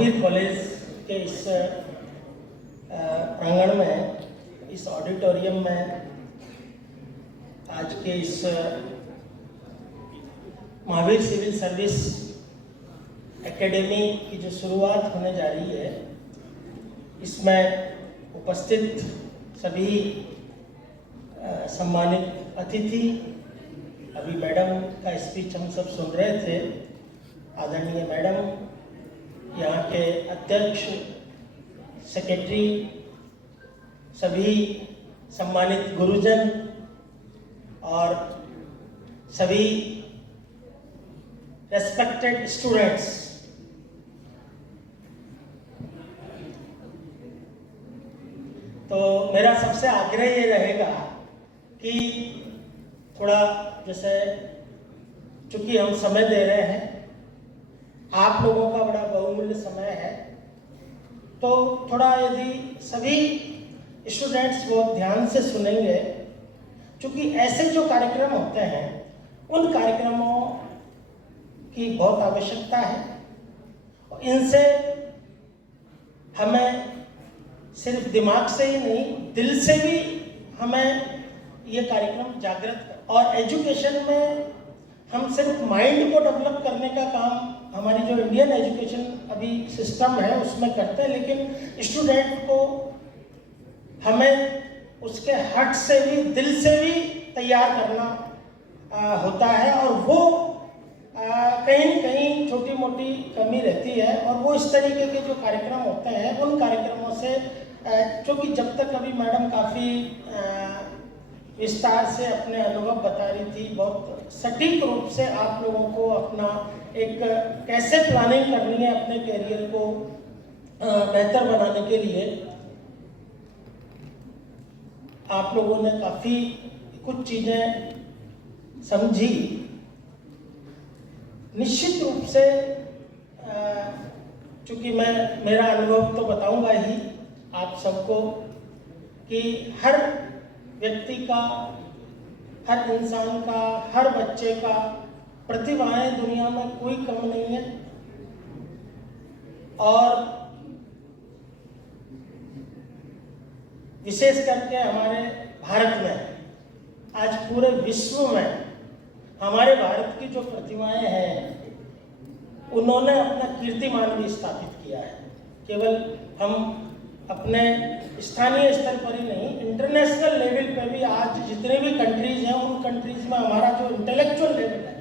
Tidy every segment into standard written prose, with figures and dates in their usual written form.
Mahavir college के इस प्रांगण में, इस ऑडिटोरियम में आज के इस महावीर सिविल सर्विस एकेडमी की जो शुरुआत होने जा रही है, इसमें उपस्थित सभी सम्मानित अतिथि, अभी मैडम का स्पीच हम सब सुन रहे थे। आदरणीय मैडम, यहाँ के अध्यक्ष, सेक्रेटरी, सभी सम्मानित गुरुजन और सभी रेस्पेक्टेड स्टूडेंट्स, तो मेरा सबसे आग्रह ये रहेगा कि थोड़ा, जैसे चूंकि हम समय दे रहे हैं, आप लोगों का बड़ा बहुमूल्य समय है, तो थोड़ा यदि सभी स्टूडेंट्स बहुत ध्यान से सुनेंगे, क्योंकि ऐसे जो कार्यक्रम होते हैं उन कार्यक्रमों की बहुत आवश्यकता है। और इनसे हमें सिर्फ दिमाग से ही नहीं, दिल से भी हमें ये कार्यक्रम जागृत कर, और एजुकेशन में हम सिर्फ माइंड को डेवलप करने का काम हमारी जो इंडियन एजुकेशन अभी सिस्टम है उसमें करते हैं, लेकिन स्टूडेंट को हमें उसके हार्ट से भी, दिल से भी तैयार करना होता है। और वो कहीं न कहीं छोटी मोटी कमी रहती है, और वो इस तरीके के जो कार्यक्रम होते हैं उन कार्यक्रमों से, क्योंकि जब तक अभी मैडम काफ़ी विस्तार से अपने अनुभव बता रही थी, बहुत सटीक रूप से आप लोगों को अपना एक कैसे प्लानिंग करनी है अपने करियर को बेहतर बनाने के लिए, आप लोगों ने काफ़ी कुछ चीज़ें समझी। निश्चित रूप से चूँकि मैं मेरा अनुभव तो बताऊंगा ही आप सबको, कि हर व्यक्ति का, हर इंसान का, हर बच्चे का प्रतिभाएं दुनिया में कोई कम नहीं है। और विशेष करके हमारे भारत में, आज पूरे विश्व में हमारे भारत की जो प्रतिभाएं हैं उन्होंने अपना कीर्तिमान भी स्थापित किया है। केवल हम अपने स्थानीय स्तर पर ही नहीं, इंटरनेशनल लेवल पे भी आज जितने भी कंट्रीज हैं उन कंट्रीज में हमारा जो इंटेलेक्चुअल लेवल है,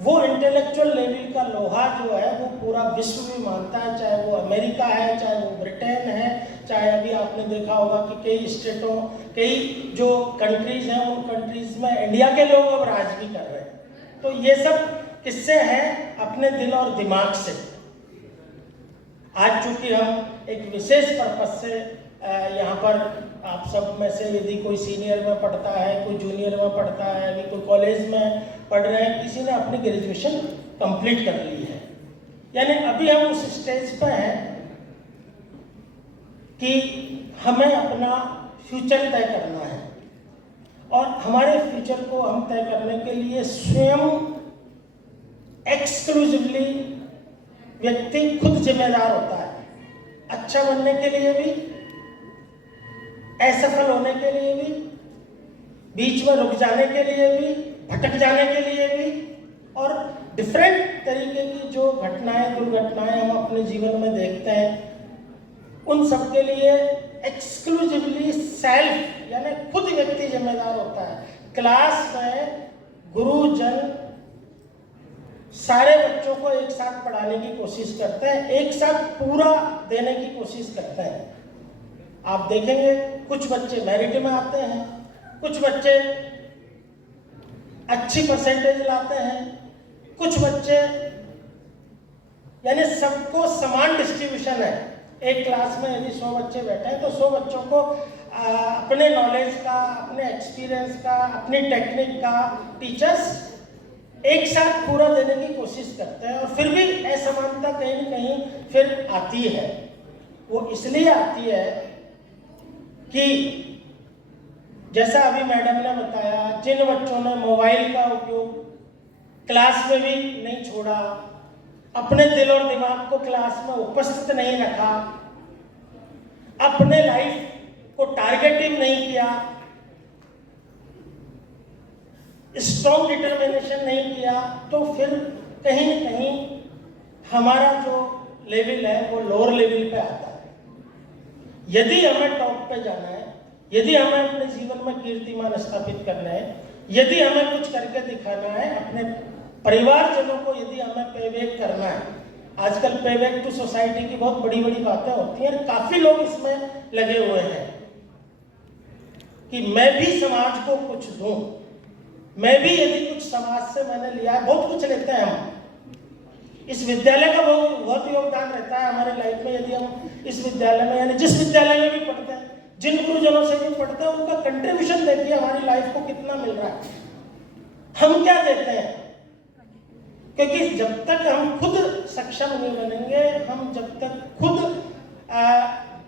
वो इंटेलेक्चुअल लेवल का लोहा जो है वो पूरा विश्व भी मानता है। चाहे वो अमेरिका है, चाहे वो ब्रिटेन है, चाहे अभी आपने देखा होगा कि कई स्टेटों, कई जो कंट्रीज हैं उन कंट्रीज में इंडिया के लोग अब राज भी कर रहे हैं। तो ये सब किससे है? अपने दिल और दिमाग से। आज चूंकि हम एक विशेष पर्पस से यहाँ पर, आप सब में से यदि कोई सीनियर में पढ़ता है, कोई जूनियर में पढ़ता है, अभी कोई कॉलेज में पढ़ रहे हैं, किसी ने अपनी ग्रेजुएशन कंप्लीट कर ली है, यानी अभी हम उस स्टेज पर हैं कि हमें अपना फ्यूचर तय करना है। और हमारे फ्यूचर को हम तय करने के लिए स्वयं एक्सक्लूसिवली व्यक्ति खुद जिम्मेदार होता है। अच्छा बनने के लिए भी, असफल होने के लिए भी, बीच में रुक जाने के लिए भी, भटक जाने के लिए भी, और डिफरेंट तरीके की जो घटनाएं, दुर्घटनाएं हम अपने जीवन में देखते हैं, उन सब के लिए एक्सक्लूसिवली सेल्फ, यानी खुद व्यक्ति जिम्मेदार होता है। क्लास में गुरुजन सारे बच्चों को एक साथ पढ़ाने की कोशिश करते हैं, एक साथ पूरा देने की कोशिश करते हैं। आप देखेंगे कुछ बच्चे मेरिट में आते हैं, कुछ बच्चे अच्छी परसेंटेज लाते हैं, कुछ बच्चे, यानी सबको समान डिस्ट्रीब्यूशन है। एक क्लास में यदि 100 बच्चे बैठे हैं तो 100 बच्चों को अपने नॉलेज का, अपने एक्सपीरियंस का, अपनी टेक्निक का टीचर्स एक साथ पूरा देने की कोशिश करते हैं। और फिर भी असमानता कहीं न कहीं फिर आती है। वो इसलिए आती है कि जैसा अभी मैडम ने बताया, जिन बच्चों ने मोबाइल का उपयोग क्लास में भी नहीं छोड़ा, अपने दिल और दिमाग को क्लास में उपस्थित नहीं रखा, अपने लाइफ को टारगेटिव नहीं किया, स्ट्रॉन्ग डिटर्मिनेशन नहीं किया, तो फिर कहीं न कहीं हमारा जो लेवल है वो लोअर लेवल पे आता है। यदि हमें टॉप पे जाना है, यदि हमें अपने जीवन में कीर्तिमान स्थापित करना है, यदि हमें कुछ करके दिखाना है, अपने परिवारजनों को यदि हमें पेबैक करना है, आजकल पेबैक टू सोसाइटी की बहुत बड़ी बड़ी बातें होती हैं, काफी लोग इसमें लगे हुए हैं कि मैं भी समाज को कुछ दूं, मैं भी यदि कुछ समाज से मैंने लिया है, बहुत कुछ लेते हैं हम। इस विद्यालय का बहुत योगदान रहता है हमारे लाइफ में। यदि हम इस विद्यालय में, यानी जिस विद्यालय में भी पढ़ते हैं, जिन गुरुजनों से भी पढ़ते हैं, उनका कंट्रीब्यूशन देखिए हमारी लाइफ को कितना मिल रहा है। हम क्या देते हैं? क्योंकि जब तक हम खुद सक्षम नहीं बनेंगे, हम जब तक खुद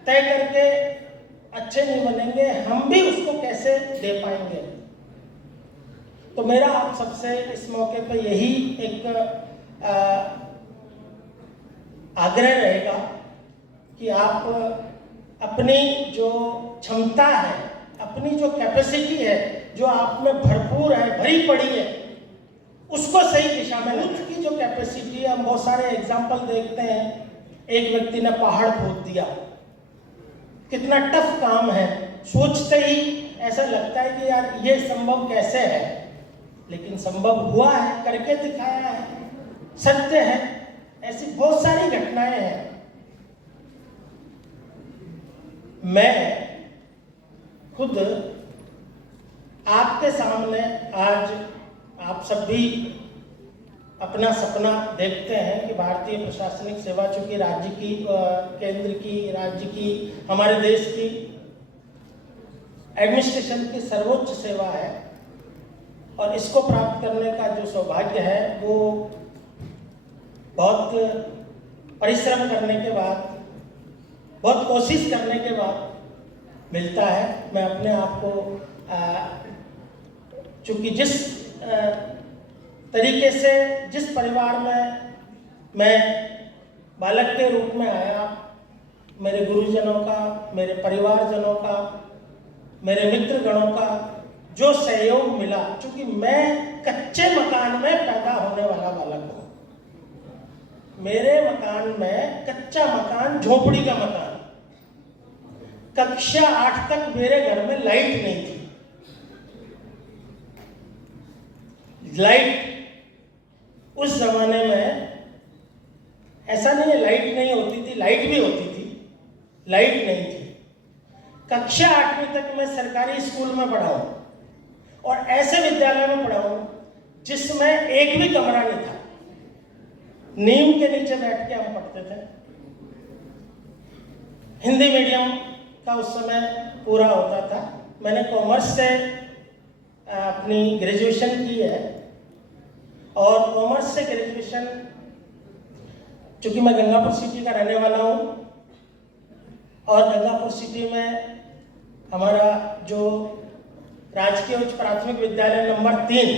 तय करके अच्छे नहीं बनेंगे, हम भी उसको कैसे दे पाएंगे। तो मेरा आप सबसे इस मौके पर यही एक आग्रह रहेगा कि आप अपनी जो क्षमता है, अपनी जो कैपेसिटी है, जो आप में भरपूर है, भरी पड़ी है, उसको सही दिशा में। यूथ की जो कैपेसिटी है, हम बहुत सारे एग्जाम्पल देखते हैं। एक व्यक्ति ने पहाड़ खोद दिया, कितना टफ काम है, सोचते ही ऐसा लगता है कि यार ये संभव कैसे है, लेकिन संभव हुआ है, करके दिखाया है, सत्य है। ऐसी बहुत सारी घटनाएं हैं। मैं खुद आपके सामने आज, आप सब भी अपना सपना देखते हैं कि भारतीय प्रशासनिक सेवा, चूंकि राज्य की, केंद्र की, राज्य की, हमारे देश की एडमिनिस्ट्रेशन की सर्वोच्च सेवा है, और इसको प्राप्त करने का जो सौभाग्य है वो बहुत परिश्रम करने के बाद, बहुत कोशिश करने के बाद मिलता है। मैं अपने आप को चूंकि जिस तरीके से, जिस परिवार में मैं बालक के रूप में आया, मेरे गुरुजनों का, मेरे परिवारजनों का, मेरे मित्रगणों का जो सहयोग मिला, चूंकि मैं कच्चे मकान में पैदा होने वाला बालक हूँ। मेरे मकान में, कच्चा मकान, झोपड़ी का मकान, कक्षा 8 तक मेरे घर में लाइट नहीं थी। लाइट उस जमाने में ऐसा नहीं है लाइट नहीं होती थी, लाइट भी होती थी, लाइट नहीं थी। कक्षा 8वीं तक मैं सरकारी स्कूल में पढ़ा हूं, और ऐसे विद्यालय में पढ़ा हूं जिसमें एक भी कमरा नहीं था। नीम के नीचे बैठ के हम पढ़ते थे। हिंदी मीडियम का उस समय पूरा होता था। मैंने कॉमर्स से अपनी ग्रेजुएशन की है, और कॉमर्स से ग्रेजुएशन, चूंकि मैं गंगापुर सिटी का रहने वाला हूँ, और गंगापुर सिटी में हमारा जो राजकीय उच्च प्राथमिक विद्यालय नंबर 3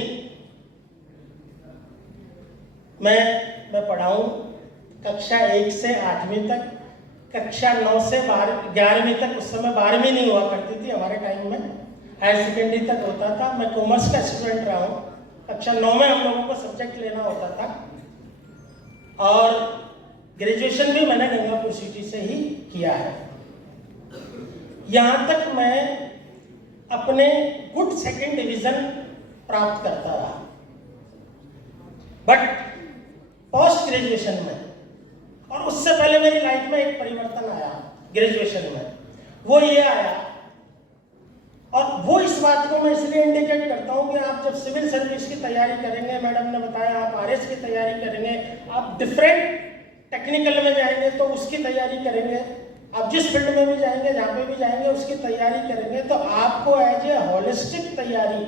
मैं पढ़ाऊँ कक्षा 1 से 8वीं तक, कक्षा 9 से 11वीं तक। उस समय 12वीं नहीं हुआ करती थी हमारे टाइम में, हायर सेकेंडरी तक होता था। मैं कॉमर्स का स्टूडेंट रहा हूँ। कक्षा 9 में हम लोगों को सब्जेक्ट लेना होता था, और ग्रेजुएशन भी मैंने गंगापुर सिटी से ही किया है। यहाँ तक मैं अपने गुड सेकंड डिवीजन प्राप्त करता रहा, बट पोस्ट ग्रेजुएशन में, और उससे पहले मेरी लाइफ में एक परिवर्तन आया ग्रेजुएशन में। वो ये आया, और वो इस बात को मैं इसलिए इंडिकेट करता हूँ कि आप जब सिविल सर्विस की तैयारी करेंगे, मैडम ने बताया आप आरएस की तैयारी करेंगे, आप डिफरेंट टेक्निकल में जाएंगे तो उसकी तैयारी करेंगे, आप जिस फील्ड में भी जाएंगे, जहाँ पे भी जाएंगे उसकी तैयारी करेंगे, तो आपको एज ए होलिस्टिक तैयारी,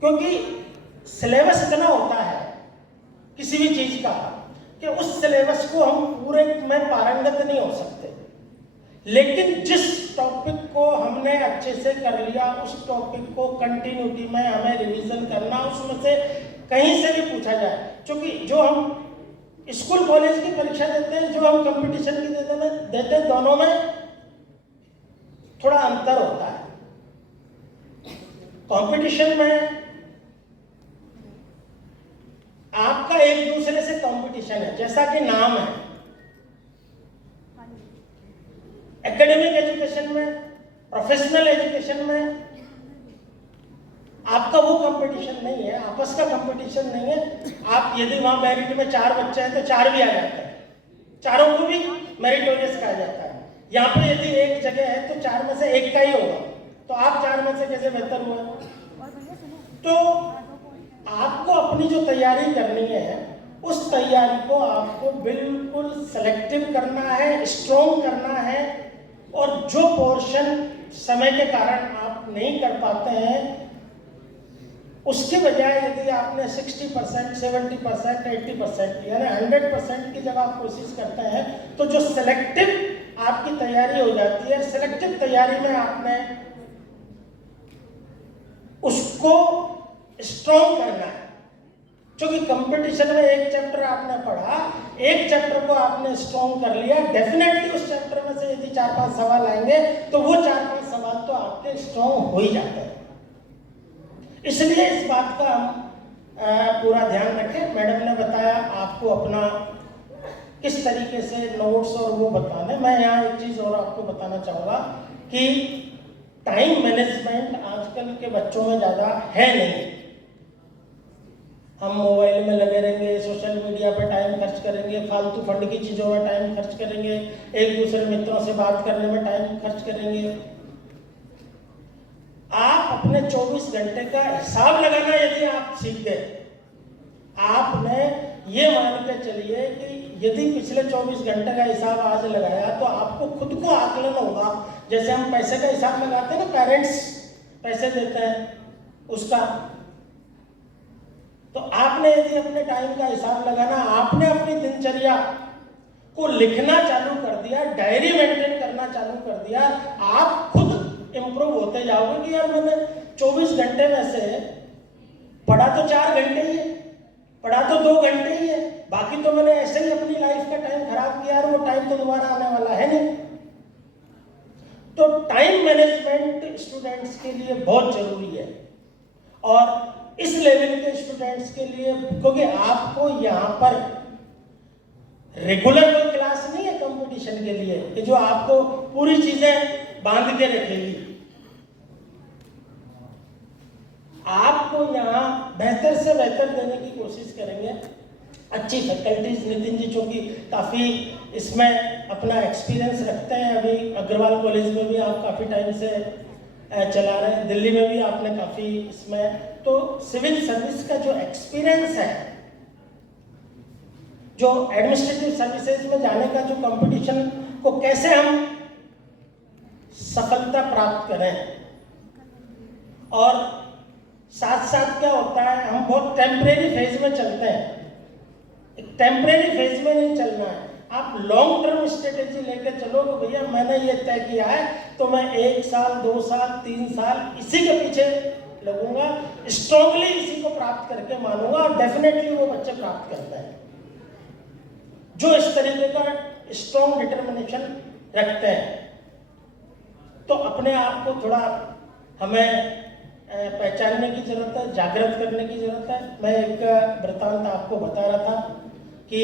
क्योंकि सिलेबस इतना होता है किसी भी चीज का कि उस सिलेबस को हम पूरे में पारंगत नहीं हो सकते, लेकिन जिस टॉपिक को हमने अच्छे से कर लिया, उस टॉपिक को कंटिन्यूटी में हमें रिवीजन करना, उसमें से कहीं से भी पूछा जाए, क्योंकि जो हम स्कूल कॉलेज की परीक्षा देते हैं, जो हम कंपटीशन की देते हैं, दोनों में थोड़ा अंतर होता है। कंपटीशन में आपका एक दूसरे से कंपटीशन है, जैसा कि नाम है। एकेडमिक एजुकेशन में, प्रोफेशनल एजुकेशन में आपका वो कंपटीशन नहीं है, आपस का कंपटीशन नहीं है। आप यदि वहां मेरिट में 4 बच्चे हैं तो 4 भी आ जाते हैं, चारों को भी मेरिटोरियस कहा जाता है। यहाँ पे यदि एक जगह है तो 4 में से एक का ही होगा, तो आप 4 में से कैसे बेहतर हुआ? तो आपको अपनी जो तैयारी करनी है, उस तैयारी को आपको बिल्कुल सेलेक्टिव करना है, स्ट्रॉन्ग करना है। और जो पोर्शन समय के कारण आप नहीं कर पाते हैं, उसके बजाय यदि आपने 60%, 70%, 80% यानी 100% की जब आप कोशिश करते हैं, तो जो सेलेक्टिव आपकी तैयारी हो जाती है, सेलेक्टिव तैयारी में आपने उसको स्ट्रॉन्ग करना है। क्योंकि कंपटीशन में एक चैप्टर आपने पढ़ा, एक चैप्टर को आपने स्ट्रॉन्ग कर लिया, डेफिनेटली उस चैप्टर में से यदि 4-5 सवाल आएंगे तो वो 4-5 सवाल तो आपके स्ट्रॉन्ग हो ही जाते हैं। इसलिए इस बात का हम पूरा ध्यान रखें। मैडम ने बताया आपको अपना किस तरीके से नोट्स और वो बताने। मैं यहाँ एक चीज़ और आपको बताना चाहूँगा कि टाइम मैनेजमेंट आजकल के बच्चों में ज़्यादा है नहीं। हम मोबाइल में लगे रहेंगे, सोशल मीडिया पे टाइम खर्च करेंगे, फालतू फंड की चीज़ों में टाइम खर्च करेंगे, एक दूसरे मित्रों से बात करने में टाइम खर्च करेंगे। आप अपने 24 घंटे का हिसाब लगाना यदि आप सीख गए, आपने ये मान के चलिए कि यदि पिछले 24 घंटे का हिसाब आज लगाया तो आपको खुद को आकलन होगा। जैसे हम पैसे का हिसाब लगाते हैं ना, पेरेंट्स पैसे देते हैं उसका, तो आपने यदि अपने टाइम का हिसाब लगाना, आपने अपनी दिनचर्या को लिखना चालू कर दिया, डायरी मेंटेन करना चालू कर दिया, आप खुद इंप्रूव होते जाओगे कि यार मैंने 24 घंटे में से पढ़ा तो 4 घंटे ही है, पढ़ा तो 2 घंटे ही है, बाकी तो मैंने ऐसे ही अपनी लाइफ का टाइम खराब किया और वो टाइम तो दोबारा आने वाला है नहीं। तो टाइम मैनेजमेंट स्टूडेंट्स के लिए बहुत जरूरी है, और इस लेवल के स्टूडेंट्स के लिए, क्योंकि आपको यहाँ पर रेगुलर कोई क्लास नहीं है कंपटीशन के लिए कि जो आपको पूरी चीजें बांध के रखेगी। आपको यहाँ बेहतर से बेहतर देने की कोशिश करेंगे। अच्छी फैकल्टीज, नितिन जी चूंकि काफ़ी इसमें अपना एक्सपीरियंस रखते हैं, अभी अग्रवाल कॉलेज में भी आप काफ़ी टाइम से चला रहे हैं, दिल्ली में भी आपने काफ़ी इसमें, तो सिविल सर्विस का जो एक्सपीरियंस है, जो एडमिनिस्ट्रेटिव सर्विसेज में जाने का जो कंपटीशन को कैसे हम सफलता प्राप्त करें, और साथ साथ क्या होता है, हम बहुत टेम्परेरी फेज में चलते हैं। टेम्परेरी फेज में नहीं चलना है, आप लॉन्ग टर्म स्ट्रेटेजी लेकर चलो कि भैया मैंने ये तय किया है तो मैं 1 साल, 2 साल, 3 साल इसी के पीछे लगूंगा, स्ट्रांगली इसी को प्राप्त करके मानूंगा, और डेफिनेटली वो बच्चे प्राप्त करते हैं जो इस तरीके का स्ट्रॉन्ग डिटर्मिनेशन रखते हैं। तो अपने आप को थोड़ा हमें पहचानने की जरूरत है, जागृत करने की जरूरत है। मैं एक वृत्तांत आपको बता रहा था कि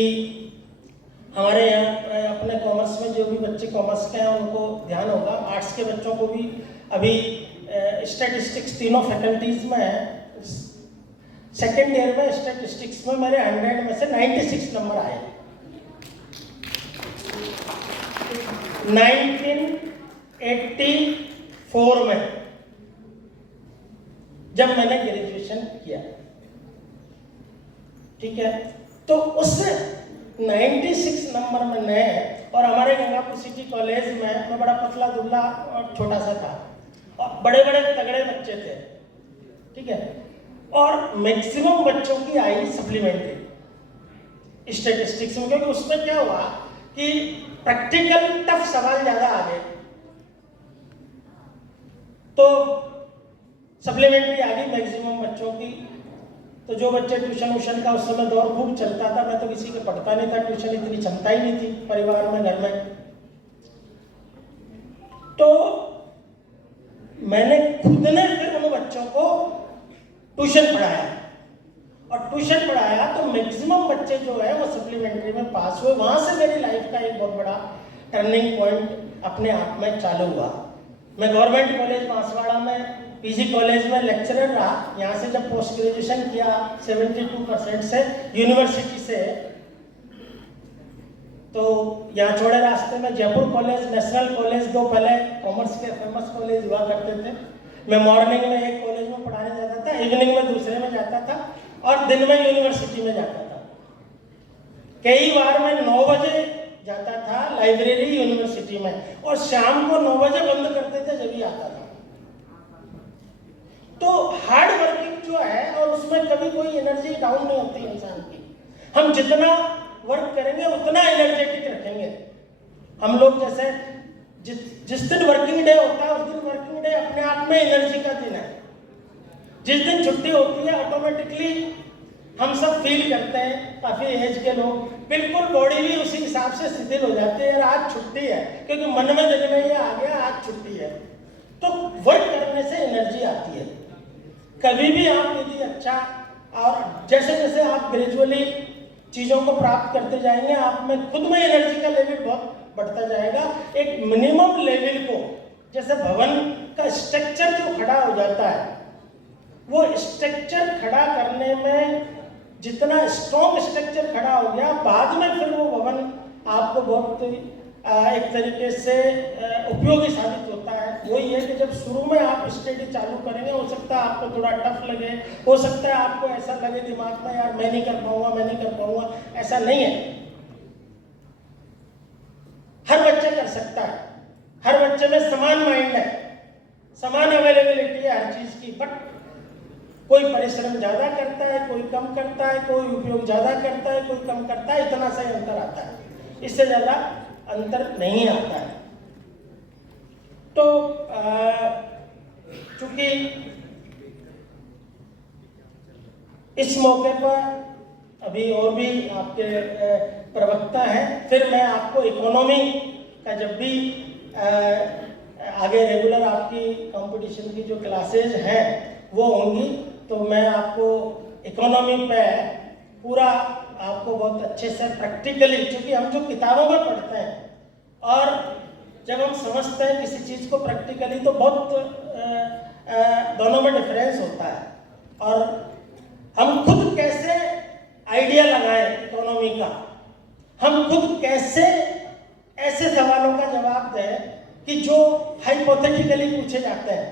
हमारे यहाँ अपने कॉमर्स में जो भी बच्चे कॉमर्स के हैं उनको ध्यान होगा, आर्ट्स के बच्चों को भी अभी स्टैटिस्टिक्स तीनों फैकल्टीज में है। सेकेंड ईयर में स्टैटिस्टिक्स में मेरे 100 में से 96 नंबर आए। 1984 में जब मैंने ग्रेजुएशन किया, ठीक है, तो उस 96 नंबर में मैं, और हमारे गंगापुर सिटी कॉलेज में मैं बड़ा पतला दुबला और छोटा सा था, और बड़े बड़े तगड़े बच्चे थे, ठीक है, और मैक्सिमम बच्चों की आई सप्लीमेंट्री स्टैटिस्टिक्स में, क्योंकि उसमें क्या हुआ कि प्रैक्टिकल टफ सवाल ज्यादा आ गए, तो सप्लीमेंट्री आ गई मैक्सिमम बच्चों की तो जो बच्चे ट्यूशन व्यूशन का उस समय दौर खूब चलता था, मैं तो किसी के पढ़ता नहीं था, ट्यूशन इतनी क्षमता ही नहीं थी परिवार में, घर में। तो मैंने खुद ने फिर उन बच्चों को ट्यूशन पढ़ाया, और ट्यूशन पढ़ाया तो मैक्सिमम बच्चे जो है वो सप्लीमेंट्री में पास हुए। वहां से मेरी लाइफ का एक बहुत बड़ा टर्निंग पॉइंट अपने आप में चालू हुआ। मैं गवर्नमेंट कॉलेज बांसवाड़ा में पीजी कॉलेज में लेक्चरर रहा। यहाँ से जब पोस्ट ग्रेजुएशन किया 72% से यूनिवर्सिटी से, तो यहाँ छोड़े रास्ते में जयपुर कॉलेज, नेशनल कॉलेज, दो पहले कॉमर्स के फेमस कॉलेज हुआ करते थे। मैं मॉर्निंग में एक कॉलेज में पढ़ाने जाता था, इवनिंग में दूसरे में जाता था, और दिन में यूनिवर्सिटी में जाता था। कई बार मैं 9 बजे जाता था लाइब्रेरी यूनिवर्सिटी में, और शाम को 9 बजे बंद करते थे जब ही आता था। तो हार्ड वर्किंग जो है, और उसमें कभी कोई एनर्जी डाउन नहीं होती इंसान की। हम जितना वर्क करेंगे उतना एनर्जेटिक रखेंगे। हम लोग जैसे जिस दिन वर्किंग डे होता है उस दिन वर्किंग डे अपने आप में एनर्जी का दिन है। जिस दिन छुट्टी होती है ऑटोमेटिकली हम सब फील करते हैं, काफी एज के लोग, बिल्कुल बॉडी भी उसी हिसाब से शिथिल हो जाती है, यार आज छुट्टी है, क्योंकि मन में दिल में ये आ गया आज छुट्टी है। तो वर्क करने से एनर्जी आती है। कभी भी आप यदि अच्छा, और जैसे जैसे आप ग्रेजुअली चीजों को प्राप्त करते जाएंगे, आप में खुद में एनर्जी का लेवल बहुत बढ़ता जाएगा। एक मिनिमम लेवल को, जैसे भवन का स्ट्रक्चर जो खड़ा हो जाता है, वो स्ट्रक्चर खड़ा करने में जितना स्ट्रॉन्ग स्ट्रक्चर खड़ा हो गया, बाद में फिर वो भवन आपको बहुत एक तरीके से उपयोगी साबित होता है। वही है कि जब शुरू में आप स्टडी चालू करेंगे, हो सकता है आपको थोड़ा टफ लगे, हो सकता है आपको ऐसा लगे दिमाग में, यार मैं नहीं कर पाऊंगा, मैं नहीं कर पाऊंगा। ऐसा नहीं है, हर बच्चा कर सकता है। हर बच्चे में समान माइंड है, समान अवेलेबिलिटी है हर चीज की। बट कोई परिश्रम ज्यादा करता है, कोई कम करता है, कोई उपयोग ज्यादा करता है, कोई कम करता है, इतना सा अंतर आता है, इससे ज्यादा अंतर नहीं आता है। तो चूंकि इस मौके पर अभी और भी आपके प्रवक्ता हैं, फिर मैं आपको इकोनॉमी का जब भी आगे रेगुलर आपकी कंपटीशन की जो क्लासेज हैं वो होंगी, तो मैं आपको इकोनॉमी पे पूरा आपको बहुत अच्छे से प्रैक्टिकली, क्योंकि हम जो किताबों में पढ़ते हैं और जब हम समझते हैं किसी चीज़ को प्रैक्टिकली, तो बहुत दोनों में डिफरेंस होता है। और हम खुद कैसे आइडिया लगाएं इकोनॉमी का, हम खुद कैसे ऐसे सवालों का जवाब दें कि जो हाइपोथेटिकली पूछे जाते हैं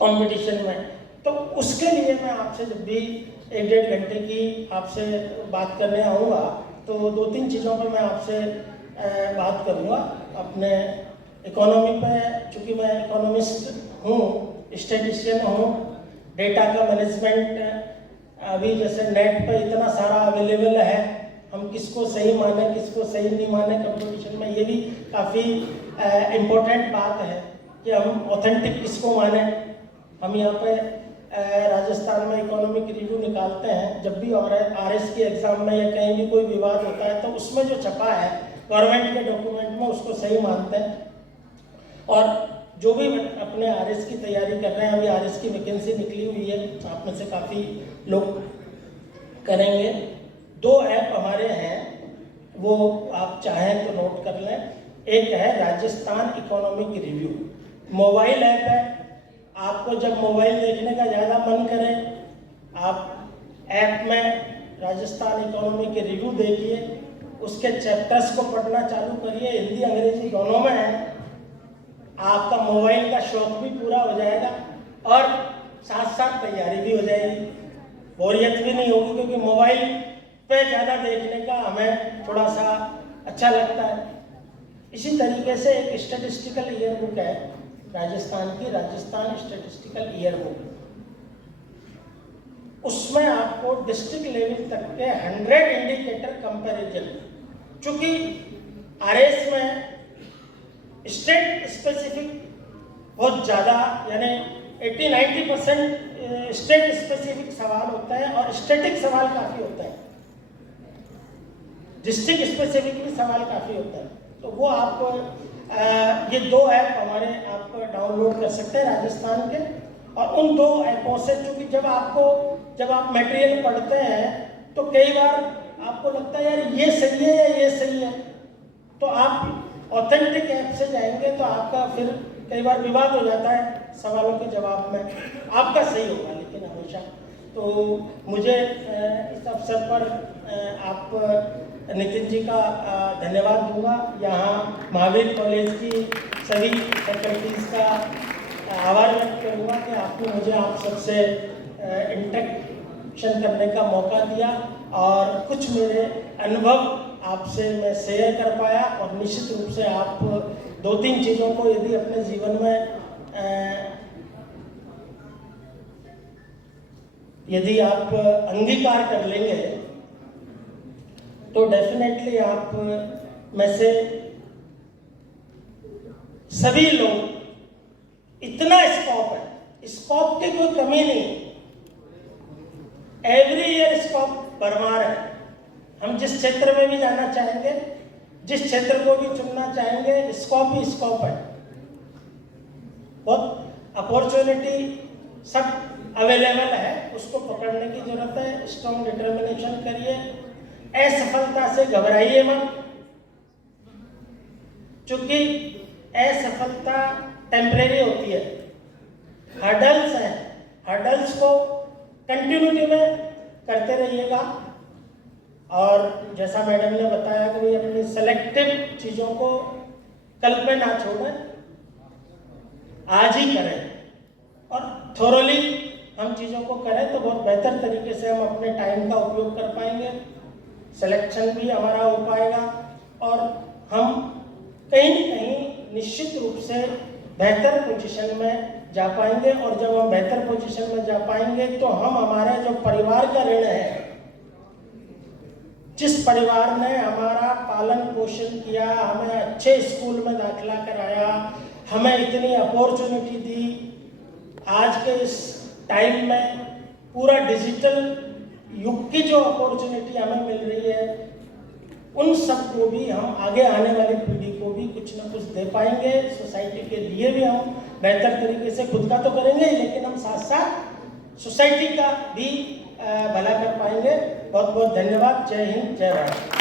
कंपटीशन में, तो उसके लिए मैं आपसे जब भी 1-1.5 घंटे की आपसे बात करने आऊँगा, तो 2-3 चीज़ों पे मैं आपसे बात करूँगा अपने इकोनॉमी पे। चूँकि मैं इकोनॉमिस्ट हूँ, स्टैटिस्टिशियन हूँ, डेटा का मैनेजमेंट अभी जैसे नेट पे इतना सारा अवेलेबल है, हम किसको सही माने किसको सही नहीं माने कंपटीशन में, ये भी काफ़ी इम्पोर्टेंट बात है कि हम ऑथेंटिक किसको माने। हम यहाँ पे राजस्थान में इकोनॉमिक रिव्यू निकालते हैं, जब भी आरएस की एग्जाम में या कहीं भी कोई विवाद होता है तो उसमें जो छपा है गवर्नमेंट के डॉक्यूमेंट में उसको सही मानते हैं। और जो भी अपने आरएस की तैयारी कर रहे हैं, अभी आरएस की वैकेंसी निकली हुई है, आप में से काफ़ी लोग करेंगे। 2 ऐप हमारे हैं, वो आप चाहें तो नोट कर लें। एक है Rajasthan economic review, mobile app है। आपको जब मोबाइल देखने का ज़्यादा मन करे, आप ऐप में राजस्थान इकोनॉमी के रिव्यू देखिए, उसके चैप्टर्स को पढ़ना चालू करिए, हिंदी अंग्रेजी दोनों में है। आपका मोबाइल का शौक भी पूरा हो जाएगा और साथ साथ तैयारी भी हो जाएगी, बोरियत भी नहीं होगी, क्योंकि मोबाइल पे ज़्यादा देखने का हमें थोड़ा सा अच्छा लगता है। इसी तरीके से एक स्टैटिस्टिकल ईयर बुक है राजस्थान की, राजस्थान स्टैटिस्टिकल ईयर बुक। उसमें आपको डिस्ट्रिक्ट लेवल तक के 100 इंडिकेटर कंपैरिजन, चूंकि आरएस में स्टेट स्पेसिफिक बहुत ज़्यादा, यानी 80-90% स्टेट स्पेसिफिक सवाल होते हैं और स्टैटिक सवाल काफ़ी होते हैं, डिस्ट्रिक्ट स्पेसिफिक भी सवाल काफ़ी होता है। तो वो आप ये 2 ऐप हमारे आप डाउनलोड कर सकते हैं राजस्थान के, और उन 2 ऐपों से, चूँकि जब आप मटेरियल पढ़ते हैं तो कई बार आपको लगता है यार ये सही है या ये सही है, तो आप ऑथेंटिक ऐप से जाएंगे तो आपका फिर कई बार विवाद हो जाता है सवालों के जवाब में, आपका सही होगा लेकिन हमेशा। तो मुझे इस अवसर पर आप नितिन जी का धन्यवाद दूंगा, यहाँ महावीर कॉलेज की सभी फैकल्टीज़ का आभार व्यक्त करूँगा कि आपने मुझे आप सबसे इंटरेक्शन करने का मौका दिया और कुछ मेरे अनुभव आपसे मैं शेयर कर पाया। और निश्चित रूप से आप 2-3 चीज़ों को यदि अपने जीवन में यदि आप अंगीकार कर लेंगे तो डेफिनेटली आप में से सभी लोग, इतना स्कोप है, स्कोप की कोई कमी नहीं, एवरी ईयर स्कोप भरमार है। हम जिस क्षेत्र में भी जाना चाहेंगे, जिस क्षेत्र को भी चुनना चाहेंगे, स्कोप ही स्कोप है। बहुत अपॉर्चुनिटी सब अवेलेबल है, उसको पकड़ने की जरूरत है। स्ट्रॉन्ग डिटर्मिनेशन करिए, असफलता से घबराइए मत, क्योंकि असफलता टेम्परेरी होती है। हर्डल्स हैं, हर्डल्स को कंटिन्यूटी में करते रहिएगा। और जैसा मैडम ने बताया कि भाई अपनी सेलेक्टिव चीज़ों को कल पे ना छोड़ें, आज ही करें और थोरोली हम चीज़ों को करें तो बहुत बेहतर तरीके से हम अपने टाइम का उपयोग कर पाएंगे, सिलेक्शन भी हमारा हो पाएगा और हम कहीं न कहीं निश्चित रूप से बेहतर पोजीशन में जा पाएंगे। और जब हम बेहतर पोजीशन में जा पाएंगे तो हम हमारे जो परिवार का ऋण है, जिस परिवार ने हमारा पालन पोषण किया, हमें अच्छे स्कूल में दाखिला कराया, हमें इतनी अपॉर्चुनिटी दी, आज के इस टाइम में पूरा डिजिटल युग की जो अपॉर्चुनिटी हमें मिल रही है, उन सब को भी हम आगे आने वाली पीढ़ी को भी कुछ ना कुछ दे पाएंगे। सोसाइटी के लिए भी हम बेहतर तरीके से खुद का तो करेंगे, लेकिन हम साथ साथ सोसाइटी का भी भला कर पाएंगे। बहुत बहुत धन्यवाद। जय हिंद, जय भारत।